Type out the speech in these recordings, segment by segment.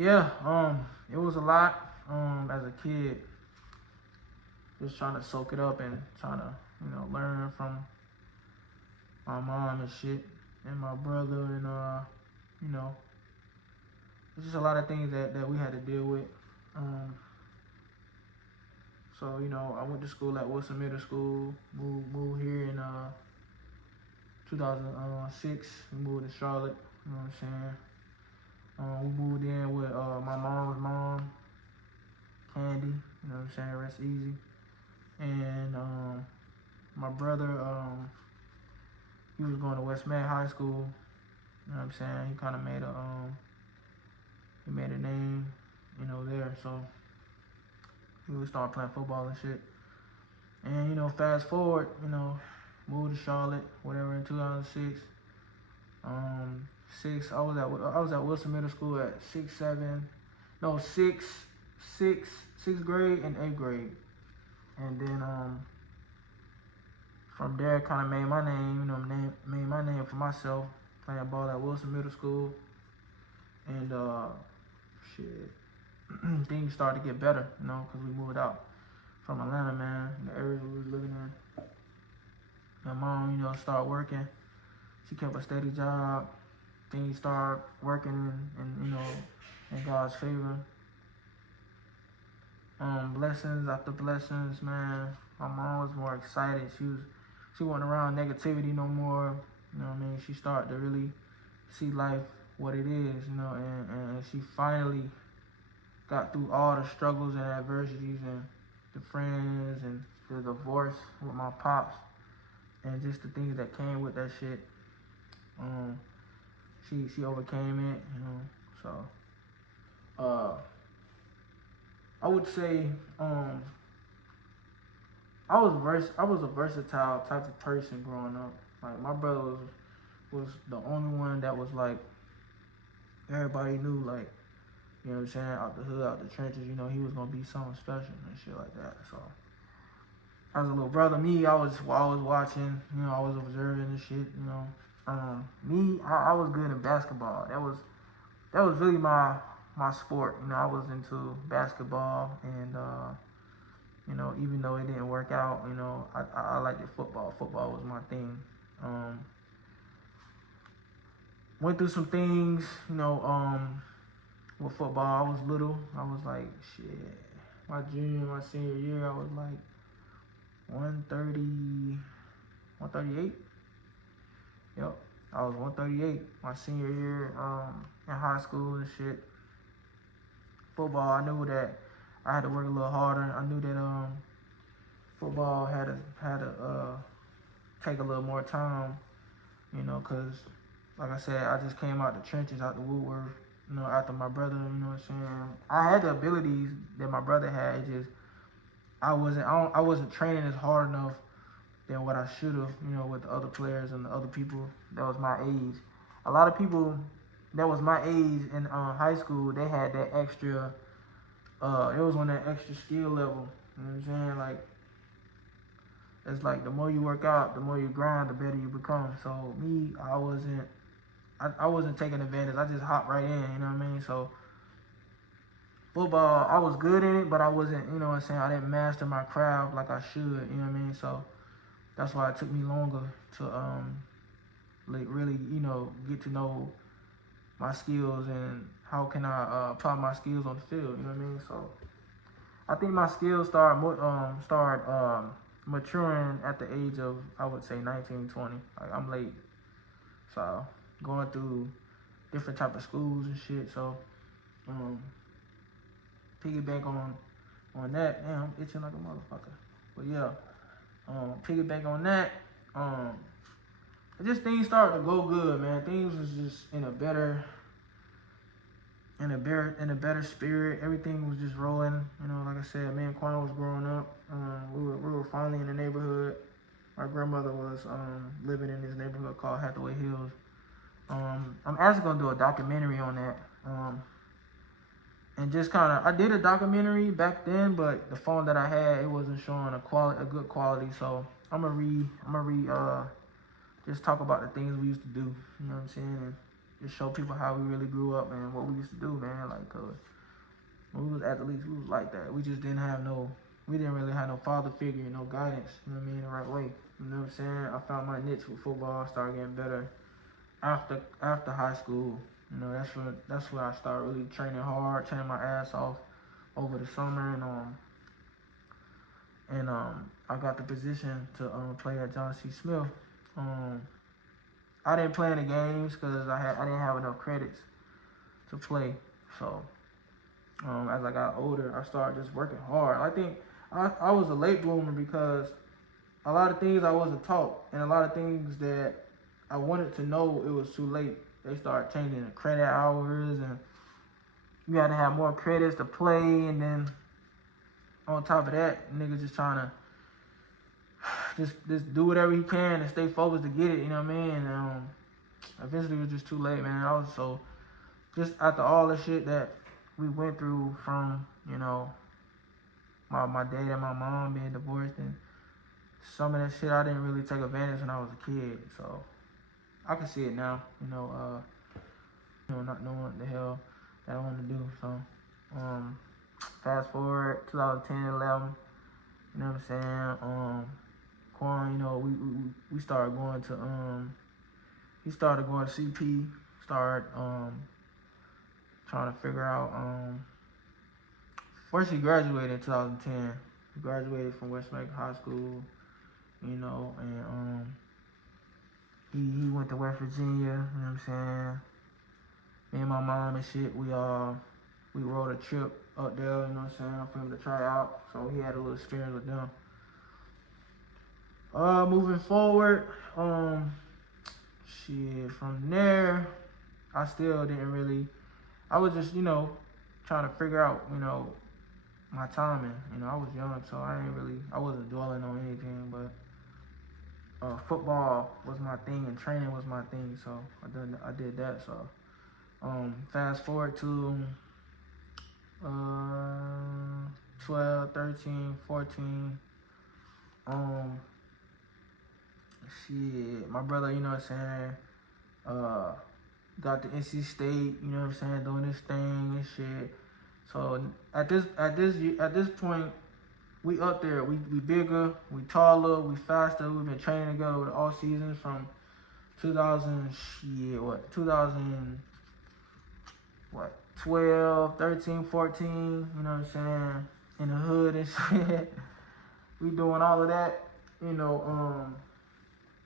yeah, it was a lot. As a kid, just trying to soak it up and trying to, learn from my mom and shit, and my brother, and you know, it's just a lot of things that we had to deal with. Um, so I went to school at Wilson Middle School. Moved here in 2006. We moved to Charlotte. You know what I'm saying? We moved in with my mom's mom, Candy. You know what I'm saying? Rest easy. And my brother, he was going to West Med High School. You know what I'm saying? He kind of made a name, there. So he would start playing football and shit. And fast forward, moved to Charlotte, whatever, in 2006. I was at Wilson Middle School at sixth grade and eighth grade, and then from there kind of made my name for myself playing ball at Wilson Middle School, and shit, things started to get better, because we moved out from Atlanta, man, the area we was living in. My mom, started working. She kept a steady job. Things started working in God's favor. Blessings after blessings, man. My mom was more excited. She wasn't around negativity no more. You know what I mean? She started to really see life what it is, and she finally got through all the struggles and adversities and the friends and the divorce with my pops and just the things that came with that shit. She overcame it, so I would say I was a versatile type of person growing up. Like my brother was the only one that was like everybody knew, like, you know what I'm saying, out the hood, out the trenches, he was gonna be something special and shit like that. So as a little brother, me, I was watching, I was observing and shit, I was good in basketball. That was really my sport. I was into basketball, and even though it didn't work out, I liked it football. Football was my thing. Went through some things, with football. I was little. I was like, shit. My senior year, I was like 130, 138. Yep. I was 138 my senior year in high school and shit. Football, I knew that I had to work a little harder. I knew that football had to take a little more time, because like I said, I just came out the trenches, out the woodwork, after my brother. You know what I'm saying? I had the abilities that my brother had. It just I wasn't training as hard enough than what I should have, with the other players and the other people that was my age. A lot of people that was my age in high school, they had that extra, it was on that extra skill level. You know what I'm saying? Like, it's like the more you work out, the more you grind, the better you become. So me, I wasn't taking advantage. I just hopped right in, you know what I mean? So football, I was good in it, but I wasn't, I didn't master my craft like I should, you know what I mean? So that's why it took me longer to like really, get to know my skills and how can I apply my skills on the field, you know what I mean? So I think my skills started maturing at the age of, I would say, 19, 20. Like, I'm late. So going through different type of schools and shit. So piggyback on that. Damn, I'm itching like a motherfucker. But yeah, piggyback on that. Just things started to go good, man. Things was just in a better spirit. Everything was just rolling. Like I said, me and Quan was growing up. We were finally in the neighborhood. My grandmother was living in this neighborhood called Hathaway Hills. I'm actually gonna do a documentary on that. And just kind of, I did a documentary back then, but the phone that I had, it wasn't showing a good quality. So I'm gonna just talk about the things we used to do. You know what I'm saying? just show people how we really grew up and what we used to do, man. Like, when we was athletes, we was like that. We just we didn't really have no father figure, no guidance, you know what I mean, the right way. You know what I'm saying? I found my niche with football, started getting better after high school. You know, that's where I started really training hard, training my ass off over the summer, and I got the position to play at John C. Smith. I didn't play in the games because I didn't have enough credits to play. So as I got older, I started just working hard. I think I was a late bloomer because a lot of things I wasn't taught, and a lot of things that I wanted to know, it was too late. They started changing the credit hours, and you had to have more credits to play, and then on top of that, niggas just trying to just do whatever he can and stay focused to get it, you know what I mean? And eventually it was just too late, man. I was so, just after all the shit that we went through from, you know, my dad and my mom being divorced, and some of that shit I didn't really take advantage when I was a kid. So I can see it now, you know, not knowing what the hell that I wanted to do. So fast forward 2010, 11, you know what I'm saying? Quan, you know, we started going to he started going to CP, started trying to figure out first he graduated in 2010. He graduated from West Macon High School, you know, and he went to West Virginia, you know what I'm saying? Me and my mom and shit, we rode a trip up there, you know what I'm saying, for him to try out. So he had a little experience with them. Moving forward, shit, from there, I still didn't really, I was just, you know, trying to figure out, you know, my timing. You know, I was young, so I wasn't dwelling on anything, but football was my thing and training was my thing, so I did that. So fast forward to 12, 13, 14, shit, my brother, you know what I'm saying, got to NC State, you know what I'm saying, doing this thing and shit. So at this point, we up there. We bigger, we taller, we faster. We've been training together all season from 12, 13, 14. You know what I'm saying? In the hood and shit. We doing all of that. You know,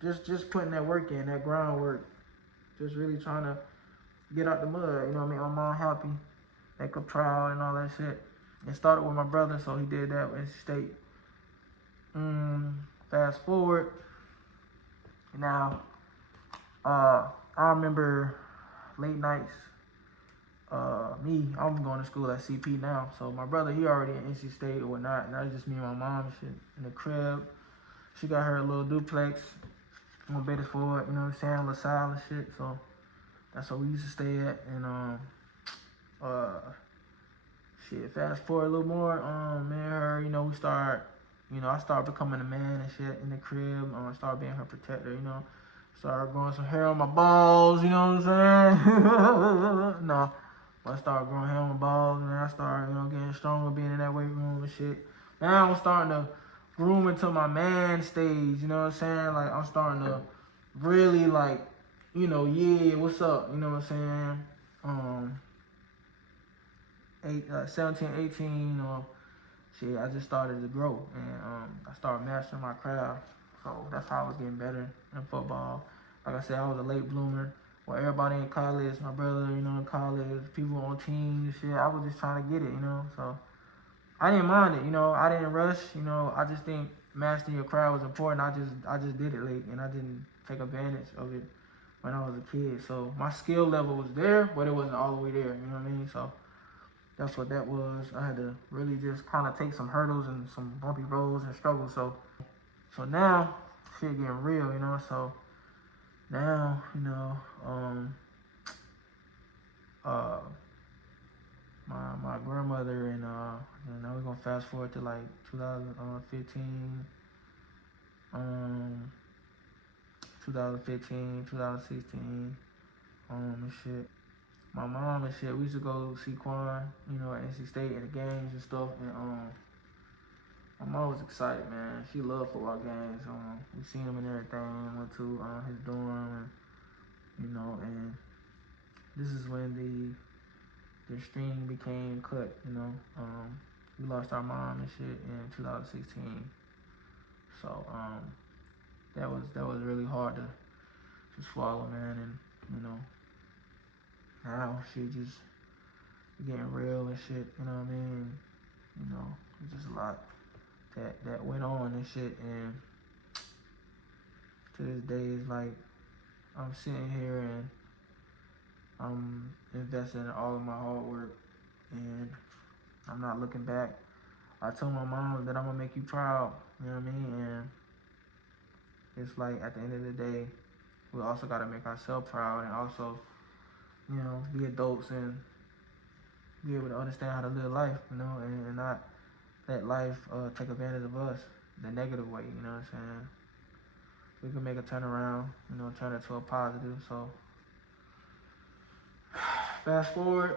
just putting that work in, that groundwork. Just really trying to get out the mud. You know what I mean? My mom happy, make her proud and all that shit. It started with my brother, so he did that with NC State. Fast forward. Now, I remember late nights. I'm going to school at CP now. So my brother, he already in NC State or whatnot. And that's just me and my mom and shit in the crib. She got her little duplex on Bettisford, you know what I'm saying, LaSalle and shit. So that's where we used to stay at. And shit, fast forward a little more, me and her, you know, I started becoming a man and shit in the crib. I started being her protector, you know. Started growing some hair on my balls, you know what I'm saying? No, but I started growing hair on my balls, and then I started, you know, getting stronger, being in that weight room and shit. Now I'm starting to groom into my man stage, you know what I'm saying? Like, I'm starting to really, like, you know, yeah, what's up, you know what I'm saying? 17, 18, or shit, I just started to grow, and I started mastering my craft. So that's how I was getting better in football. Like I said, I was a late bloomer. Well, everybody in college, my brother, you know, in college, people on teams, shit, I was just trying to get it, you know. So I didn't mind it, you know. I didn't rush, you know. I just think mastering your craft was important. I just did it late, and I didn't take advantage of it when I was a kid. So my skill level was there, but it wasn't all the way there, you know what I mean? So that's what that was. I had to really just kind of take some hurdles and some bumpy roads and struggles. So now, shit getting real, you know. So now, you know, my grandmother and now we're gonna fast forward to like 2015, 2016. and shit. My mom and shit, we used to go see Quan, you know, at NC State in the games and stuff. And my mom was excited, man. She loved football games. We seen him and everything. Went to his dorm, and you know, and this is when the string became cut. You know, we lost our mom and shit in 2016. So that was really hard to swallow, man. And you know, now shit just getting real and shit. You know what I mean? You know, it's just a lot that went on and shit. And to this day, it's like I'm sitting here and I'm investing in all of my hard work, and I'm not looking back. I told my mom that I'm gonna make you proud. You know what I mean? And it's like at the end of the day, we also gotta make ourselves proud, and also, you know, be adults and be able to understand how to live life, you know, and not let life take advantage of us the negative way, you know what I'm saying? We can make a turnaround, you know, turn it to a positive. So fast forward,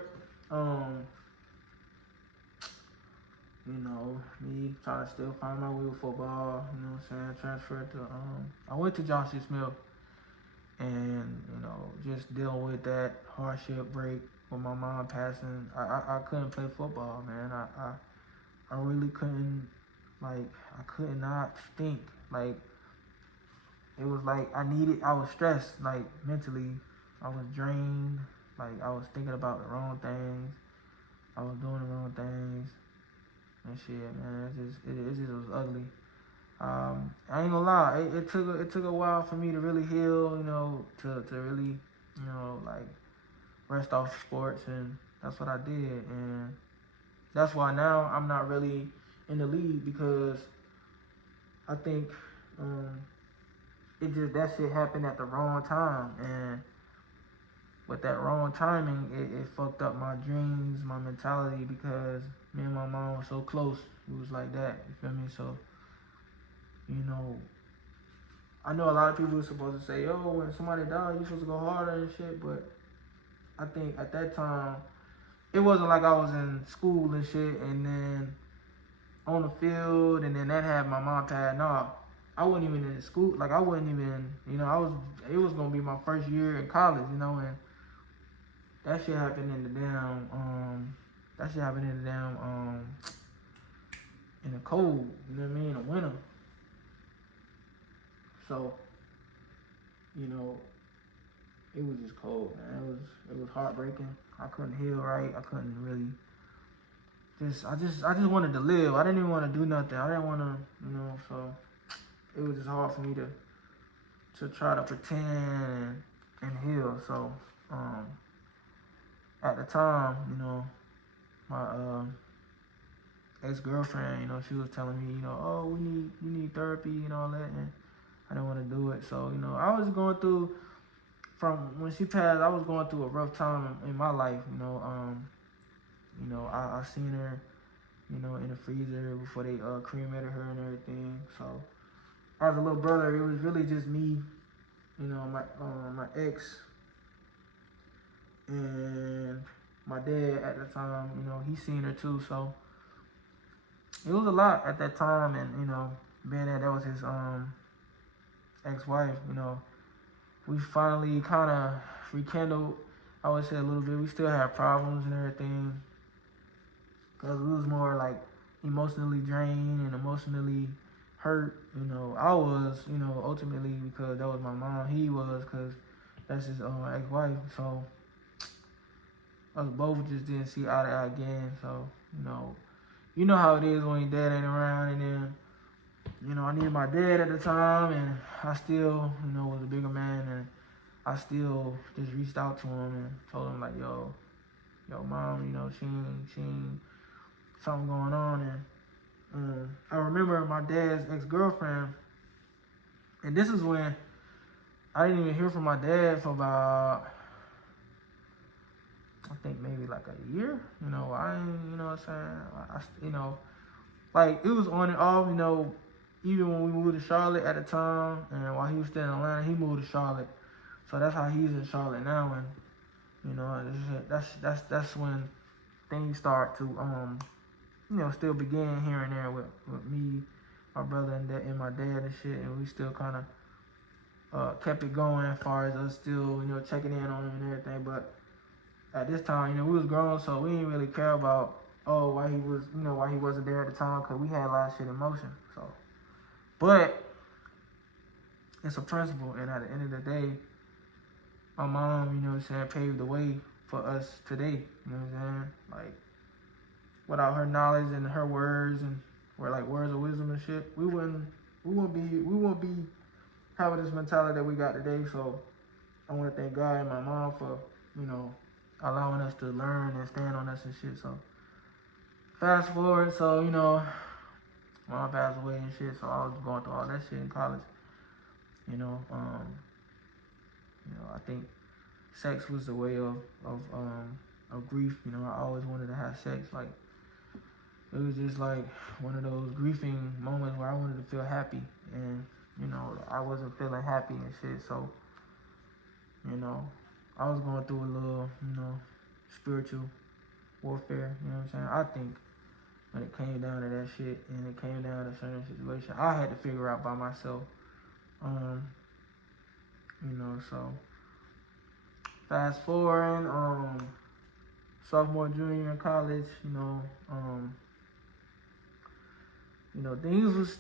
you know, me trying to still find my way with football, you know what I'm saying? Transferred to, I went to Johnson Smith, and, you know, just dealing with that hardship break with my mom passing. I couldn't play football, man. I really couldn't, like, I could not think. Like, it was like I was stressed, like, mentally. I was drained. Like, I was thinking about the wrong things. I was doing the wrong things. And shit, man, it just was ugly. I ain't gonna lie, it took a while for me to really heal, you know, to really, you know, like, rest off sports, and that's what I did. And that's why now I'm not really in the league, because I think that shit happened at the wrong time, and with that wrong timing, it fucked up my dreams, my mentality, because me and my mom were so close. It was like that, you feel me? So, you know, I know a lot of people are supposed to say, yo, when somebody dies, you're supposed to go harder and shit, but I think at that time, it wasn't like I was in school and shit, and then on the field, and then that had my mom tired. No, I wasn't even in school. Like, I wasn't even, you know, it was going to be my first year in college, you know, and that shit happened in the in the cold, you know what I mean, in the winter. So, you know, it was just cold, man. It was heartbreaking. I couldn't heal right. I couldn't really I just wanted to live. I didn't even want to do nothing. I didn't want to, you know, so it was just hard for me to try to pretend and heal. So, at the time, you know, my ex-girlfriend, you know, she was telling me, you know, oh, you need therapy and all that, and I didn't want to do it. So, you know, I was going through, from when she passed, I was going through a rough time in my life, you know. I seen her, you know, in the freezer before they cremated her and everything. So, as a little brother, it was really just me, you know, my ex, and my dad at the time. You know, he seen her too. So, it was a lot at that time, and, you know, being that was his ex-wife, you know, we finally kind of rekindled, I would say, a little bit. We still had problems and everything, because we was more like emotionally drained and emotionally hurt. You know, I was, you know, ultimately, because that was my mom. He was, because that's his ex-wife. So us both just didn't see eye to eye again. So, you know how it is when your dad ain't around. And then, you know, I needed my dad at the time, and I still, you know, was a bigger man, and I still just reached out to him and told him, like, yo, mom, you know, she ain't something going on. And I remember my dad's ex-girlfriend, and this is when I didn't even hear from my dad for about, I think maybe like a year. You know, I ain't, you know what I'm saying? You know, like, it was on and off, you know, even when we moved to Charlotte at the time, and while he was still in Atlanta, he moved to Charlotte. So that's how he's in Charlotte now. And You know, that's when things start to still begin here and there with me, my brother, and my dad and shit, and we still kind of kept it going as far as us still checking in on him and everything. But at this time, we was grown, so we didn't really care about why he wasn't there at the time, because we had a lot of shit in motion. So, but it's a principle, and at the end of the day, my mom, paved the way for us today. You know what I'm saying? Like, without her knowledge and her words and words of wisdom and shit, we wouldn't be having this mentality that we got today. So I want to thank God and my mom for allowing us to learn and stand on us and shit. So fast forward, so mom passed away and shit. So I was going through all that shit in college. I think sex was the way of grief. I always wanted to have sex. Like, it was just like one of those grieving moments where I wanted to feel happy, and I wasn't feeling happy and shit. So I was going through a little spiritual warfare. You know what I'm saying? I think when it came down to that shit, and it came down to a certain situation, I had to figure out by myself. So fast forward, sophomore, junior year in college,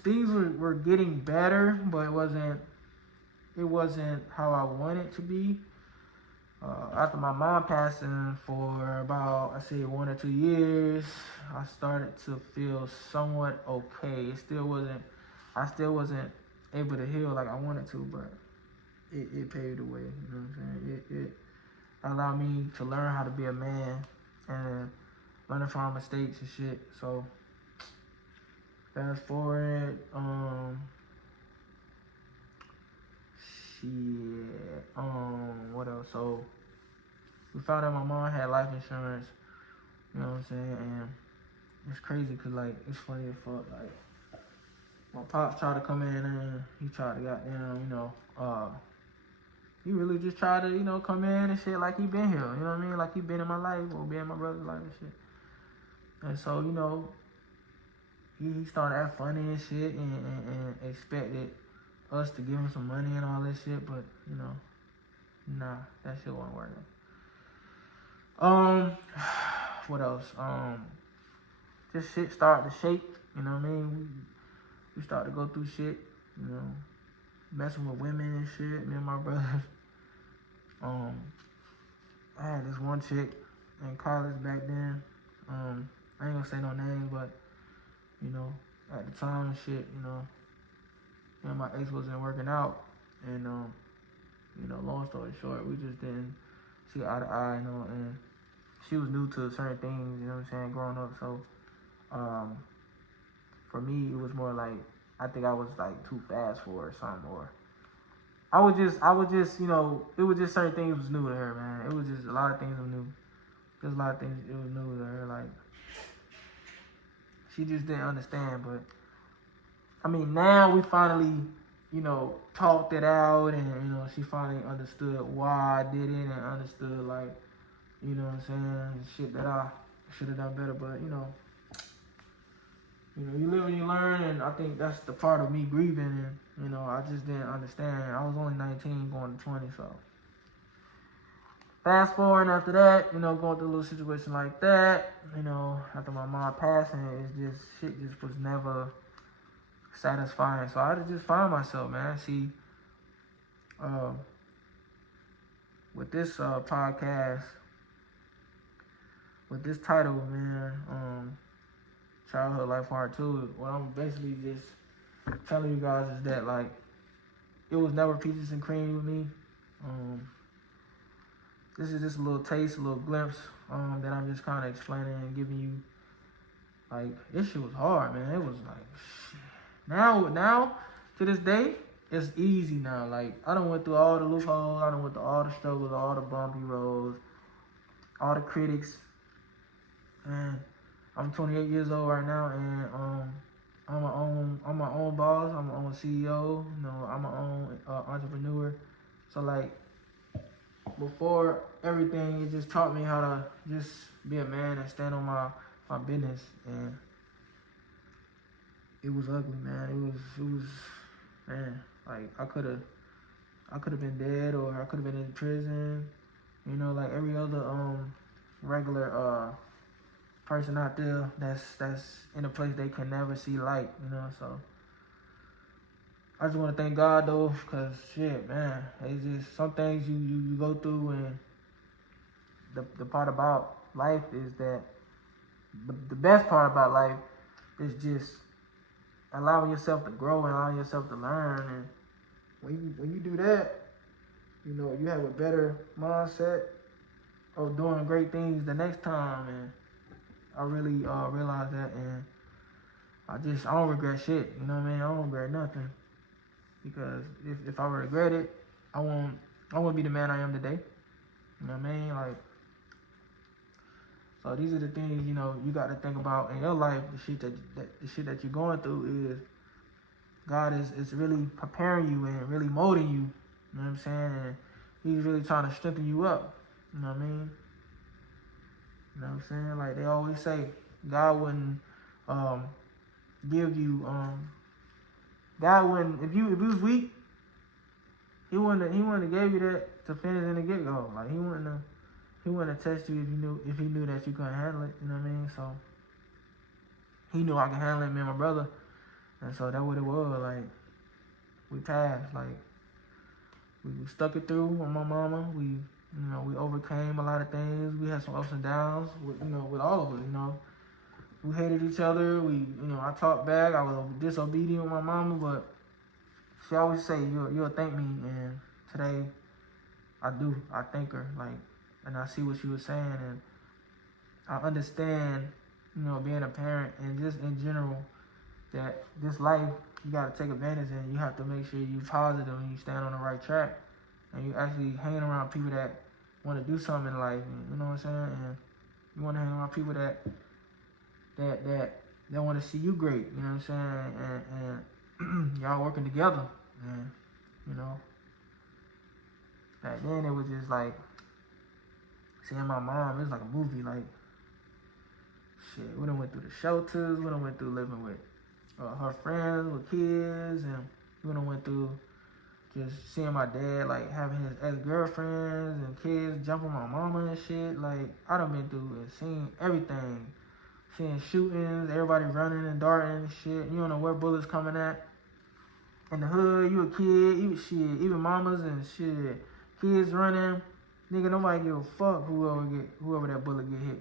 things were getting better, but it wasn't how I wanted it to be. After my mom passing for about, I say, 1 or 2 years, I started to feel somewhat okay. I still wasn't able to heal like I wanted to, but it paved the way. You know what I'm saying? It allowed me to learn how to be a man and learning from my mistakes and shit. So fast forward, what else? So we found out my mom had life insurance. You know what I'm saying? And it's crazy because, like, it's funny as fuck. Like, my pops tried to come in and he tried to goddamn, he really just tried to, come in and shit like he been here. You know what I mean? Like he been in my life or been in my brother's life and shit. And so, he started acting funny and shit and expected us to give him some money and all that shit, but, nah, that shit wasn't working. What else? Just shit started to shake, you know what I mean? We started to go through shit, messing with women and shit, me and my brothers. I had this one chick in college back then. I ain't gonna say no names, but, at the time and shit, me and my ex wasn't working out. And, long story short, we just didn't see eye to eye, and she was new to certain things, you know what I'm saying, growing up. So, for me, it was more like, I think I was like too fast for her or something, or I would just, it was just certain things was new to her, man. It was just a lot of things were new. There's a lot of things it was new to her, like, she just didn't understand. But I mean, now we finally, talked it out, and she finally understood why I did it, and understood, like, you know what I'm saying, shit that I should have done better. But you live and you learn, and I think that's the part of me grieving, and I just didn't understand. I was only 19 going to 20, so fast forward after that, going through a little situation like that, after my mom passing, shit just was never satisfying. So I had to just find myself, man. See, with this podcast, with this title, man, Childhood Life Part 2, what I'm basically just telling you guys is that, like, it was never peaches and cream with me. This is just a little taste, a little glimpse that I'm just kind of explaining and giving you. Like, this shit was hard, man. It was like, shit. Now, to this day, it's easy now. Like, I done went through all the loopholes. I done went through all the struggles, all the bumpy roads, all the critics. And I'm 28 years old right now, and I'm my own boss. I'm my own CEO. I'm my own entrepreneur. So, like, before everything, it just taught me how to just be a man and stand on my business. And it was ugly, man. It was, man. Like I could have been dead, or I could have been in prison. You know, like every other regular person out there that's in a place they can never see light. You know, so I just want to thank God though, cause shit, man, it's just some things you go through, and the part about life is that the best part about life is just allowing yourself to grow and allowing yourself to learn. And when you do that, you know, you have a better mindset of doing great things the next time. And I really realized that, and I don't regret shit. You know what I mean? I don't regret nothing, because if I regret it, I won't be the man I am today. You know what I mean? Like, so these are the things, you know, you got to think about in your life. The shit that you're going through is God is really preparing you and really molding you. You know what I'm saying? And He's really trying to strengthen you up. You know what I mean? You know what I'm saying? Like they always say, God wouldn't give you God wouldn't, if you was weak, He wouldn't have gave you that to finish in the get go. Like He wouldn't have tested you if He knew that you couldn't handle it. You know what I mean? So He knew I could handle it, me and my brother, and so that's what it was. Like we passed. Like we stuck it through with my mama. We overcame a lot of things. We had some ups and downs with all of us. You know, we hated each other. I talked back. I was disobedient with my mama, but she always say, you'll thank me. And today I do. I thank her. Like, and I see what she was saying, and I understand, being a parent and just in general, that this life, you got to take advantage, and you have to make sure you're positive and you stand on the right track, and you actually hang around people that want to do something in life. And, you know what I'm saying? And you want to hang around people that want to see you great. You know what I'm saying? And y'all working together. And back then it was just like seeing my mom. It was like a movie. Like shit, we done went through the shelters. We done went through living with her friends with kids, and we done went through just seeing my dad like having his ex-girlfriends and kids jump on my mama and shit. Like I done been through and seen everything. Seeing shootings, everybody running and darting and shit. You don't know where bullets coming at. In the hood, you a kid, even mamas and shit. Kids running. Nigga, nobody give a fuck whoever that bullet get hit.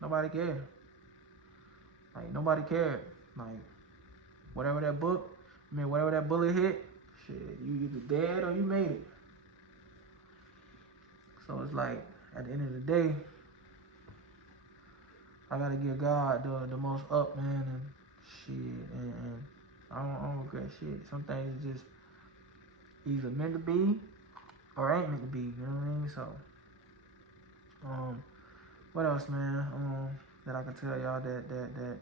Nobody cared. Like, nobody cared. Like, whatever that bullet hit, shit, you either dead or you made it. So it's like, at the end of the day, I gotta give God the most up, man, and shit, and I don't regret shit. Some things just either meant to be or ain't meant to be, you know what I mean? So, what else, man, that I can tell y'all that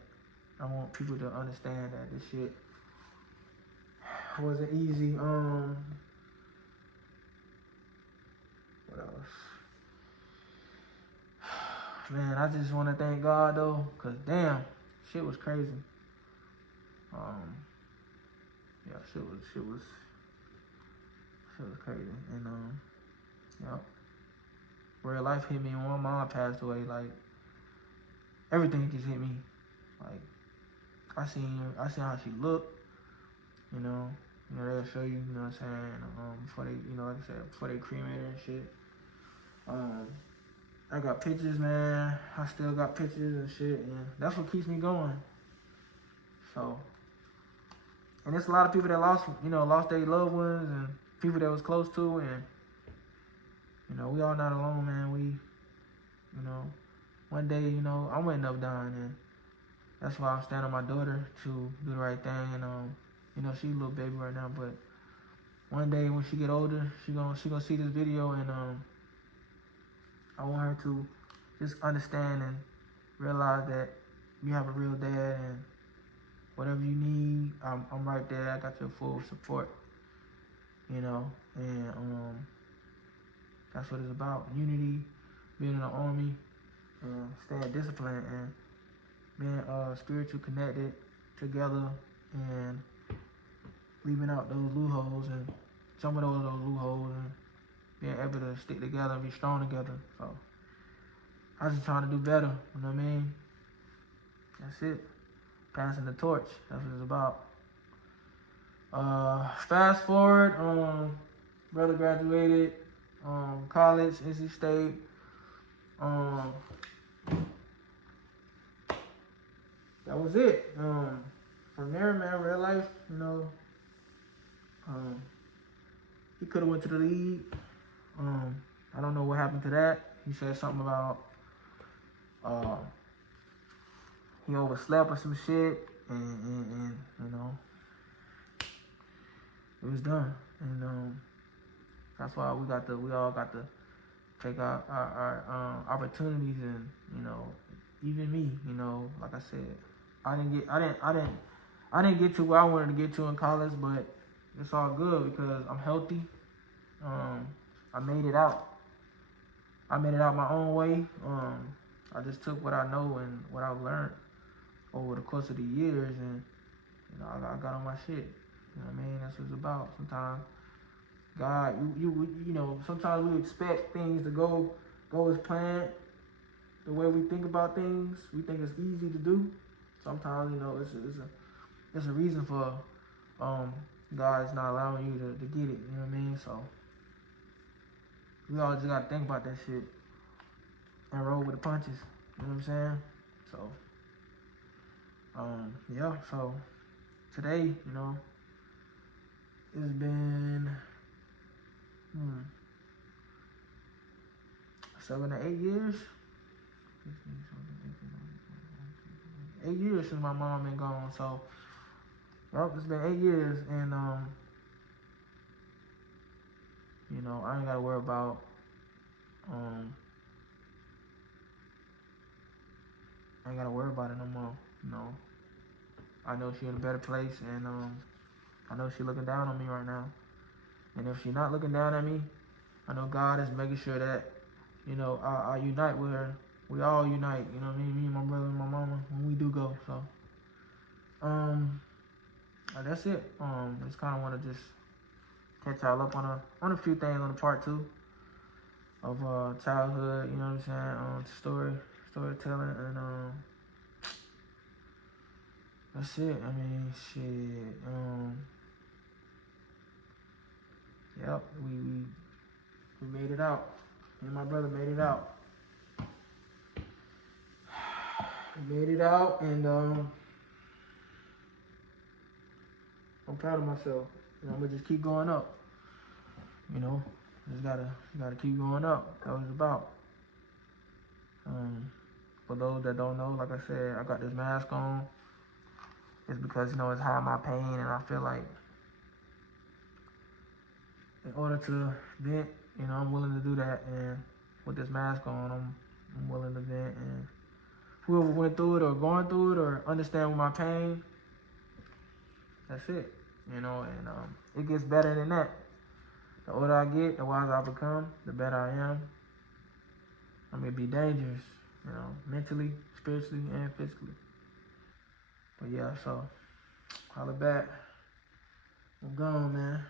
I want people to understand that this shit wasn't easy. What else? Man, I just want to thank God, though, because, damn, shit was crazy. Yeah, shit was crazy. And, yeah, real life hit me when my mom passed away. Like, everything just hit me. Like, I seen how she looked, they'll show you, you know what I'm saying, before they, like I said, before they cremated her and shit. I got pictures, man. I still got pictures and shit, and that's what keeps me going. So, and there's a lot of people that lost their loved ones and people that was close to, and, we all not alone, man. We, one day, I'm gonna end up dying, and that's why I'm standing on my daughter to do the right thing, and, she's a little baby right now, but one day when she get older, she gonna see this video, and, I want her to just understand and realize that you have a real dad, and whatever you need, I'm right there. I got your full support, and That's what it's about. Unity, being in the army, and staying disciplined, and being spiritual connected together, and leaving out those loopholes, and some of those loopholes, and being able to stick together and be strong together. So I was just trying to do better, you know what I mean? That's it. Passing the torch. That's what it's about. Fast forward, brother graduated, college, NC State. That was it. From there, man, real life, you know, he could have went to the league. I don't know what happened to that. He said something about he overslept or some shit, and you know, it was done. And that's why we all got to take our opportunities, and you know, even me, you know, like I said, I didn't get to where I wanted to get to in college, but it's all good because I'm healthy. I made it out. I made it out my own way. I just took what I know and what I've learned over the course of the years, and you know, I got on my shit. You know what I mean? That's what it's about. Sometimes God, you know, sometimes we expect things to go as planned. The way we think about things, we think it's easy to do. Sometimes, you know, it's a reason for God's not allowing you to get it. You know what I mean? So we all just gotta think about that shit and roll with the punches. You know what I'm saying? So yeah. So today, you know, it's been 7 to 8 years. 8 years since my mom been gone. So, well, it's been 8 years, and you know, I ain't gotta worry about it no more. You know, I know she in a better place, and I know she looking down on me right now. And if she not looking down at me, I know God is making sure that, you know, I unite with her. We all unite, you know what I mean? Me and my brother and my mama, when we do go. So, that's it. Just kind of want to just catch y'all up on a few things on the part 2 of childhood. You know what I'm saying? Storytelling, and that's it. I mean, shit. Yep, we made it out. Me and my brother made it out. We made it out, and I'm proud of myself. You know, I'm gonna just keep going up. You know, just gotta keep going up. That's what it's about. For those that don't know, like I said, I got this mask on. It's because, you know, it's hiding my pain, and I feel like in order to vent, you know, I'm willing to do that. And with this mask on, I'm willing to vent. And whoever went through it or going through it or understand my pain, that's it. You know, and it gets better than that. The older I get, the wiser I become, the better I am. I mean, be dangerous, you know, mentally, spiritually, and physically. But yeah, so holla back. I'm gone, man.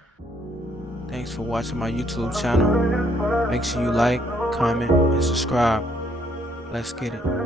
Thanks for watching my YouTube channel. Make sure you like, comment, and subscribe. Let's get it.